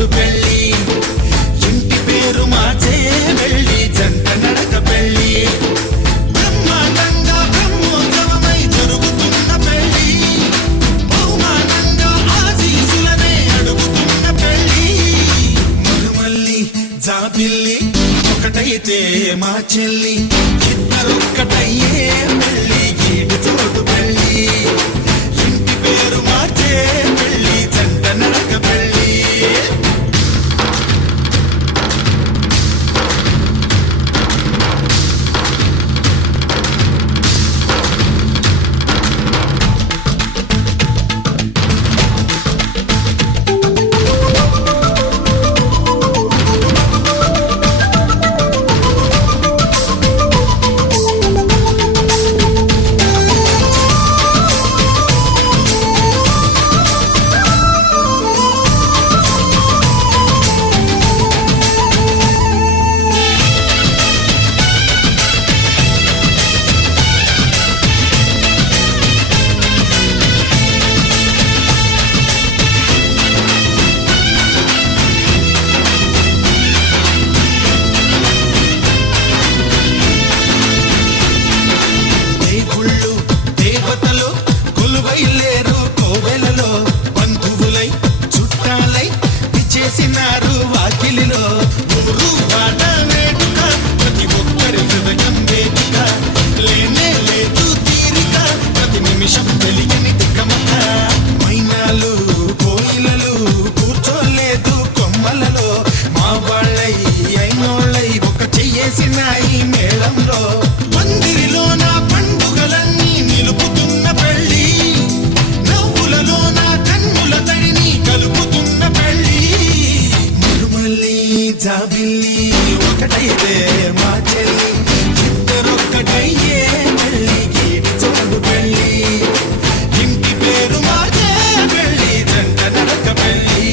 చూడు పెళ్ళి ఇంటి పేరు మార్చే పెళ్ళి జంట నడక పెళ్ళి బ్రహ్మాండంగా బ్రహ్మోత్సవమై జరుగుతున్న పెళ్ళి బహుమానంగా ఆశీసులనే అడుగుతున్న పెళ్ళి మరుమల్లి జాబిల్లి ఒకటైతే మా చెల్లి ఇద్దరొక్కటయ్యే పెళ్ళి ఈడు చూడు పెళ్ళి ఇంటి పేరు మార్చే పెళ్ళి జంట నడక పెళ్ళి చేసినారు వాకిలిలో ఊరు వాడ వేడుక ప్రతి ఒక్కరి హృదయం వేదిక లేనే లేదు తీరిక ప్రతి నిమిషం తెలియని తికమక మైనాలు కోయిలలు కూర్చోలేదు కొమ్మలలో మా వాళ్ళై అయినోళ్ళై ఒక చెయ్యేసినాయి మేళంలో మందిరిలో నా పండుగలన్నీ నిలుపుతున్న పెళ్ళి నవ్వులలో నా కన్నుల తడిని కలుపుతున్న పెళ్ళి జాబిల్లి ఒకటైతే మా చెల్లి ఇద్దరొక్కటయ్యే పెళ్ళి గీడి చూడు పెళ్ళి ఇంటి పేరు మార్చే పెళ్ళి జంట నడక పెళ్ళి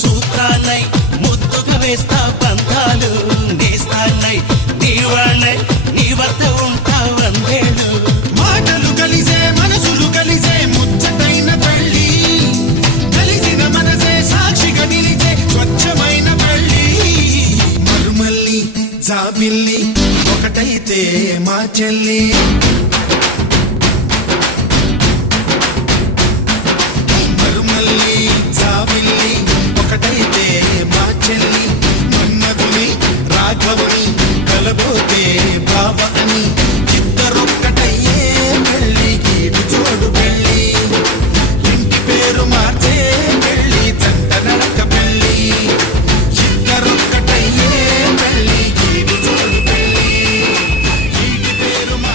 సూత్రాన్నై ముద్దుగా వేస్తా బంధాలు నేస్తాన్నై నీ వాళ్ళై నీ వద్ద ఉంటా వందేళ్ళు మాటలు కలిసే మనసులు కలిసే ముచ్చటైన పెళ్ళి కలిసిన మనసే సాక్షిగా నిలిచే స్వచ్ఛమైన పెళ్ళి మరుమల్లి జాబిల్లి ఒకటైతే మా చెల్లి ఒకటైతే మా చెల్లి మన్మధుని రాఘవుని కలబోతే భావ